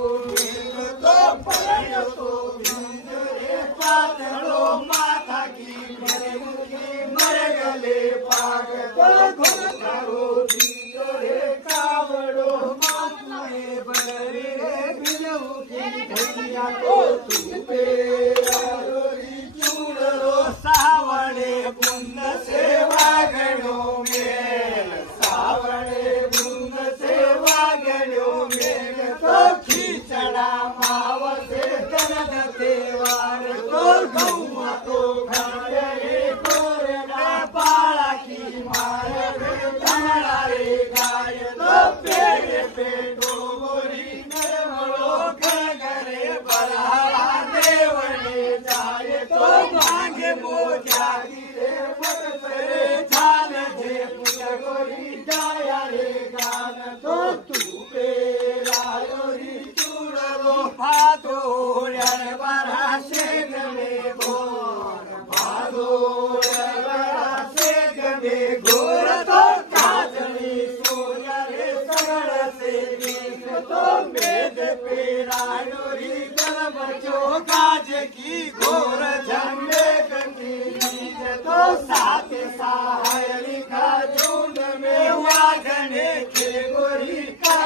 तो पढ़ो तो रे पातलो माथा की मर गले पाग तो घुर करो रे कावड़ो माथे बरे बिलऊ की भैया को तू पे चूड़ो सावड़े बुंद से वागड़ो में सावड़े बुंद से वागड़ो में तो खींचड़ा माव से दर्द तेवार तो गौवा तो घरे कोरड़ा पाला की मार धनड़ा रे गाय तो पेड़ पे डोरी नरमलो घरे बरहा देवने जाए तो मांगे मोजा रे पग पे झाल जे पुजगोरी जाया रे गान तो तू पे रायोरी चूड़लो भादो यार बरा से गले गोर भादो यार बरा से गले गोर तो काजली सोया रे सगड़ से देख तो मेद पे रायोरी गरब जो काज की घोर झंडे गंगी तो साथ सहायली का झुंड में वागने के गोरी का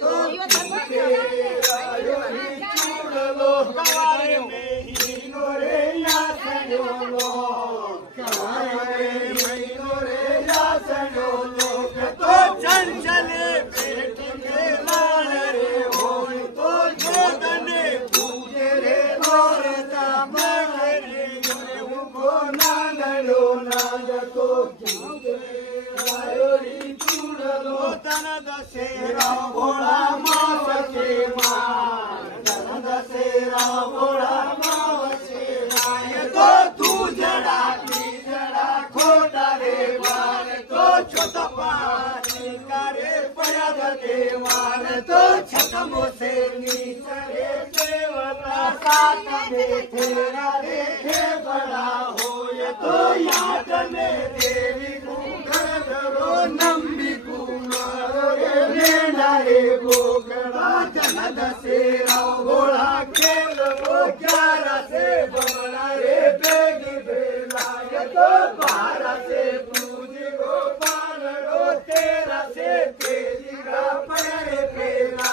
तो चूड़लो कवारे में ही गोरे या सजोलो कवारे में गोरे या सजोलो तो चंचले पेट के लाल रे हो तो जोदने पूजे रे नौरता मगरे को नांगलो नाग तो रायोरी चूड़लो तन दसेरा भोला माव के मार तन दसेरा भोला माव के माय तो तू जड़ा की जड़ा खोटा रे मार तो छोट पानी करे पयद के मार तो छकमो से नीचे रे देवता साथ देखेरा देखे बड़ा हो ये तो याद में देवी कुंगरो नंबी कुमारो रे नारे गोगड़ा जन दसेरा घोड़ा खेल वो 11 से बमला रे बेगी बेला ये तो 12 से पूज गो पालड़ो 13 से तेजी का पड़े पेला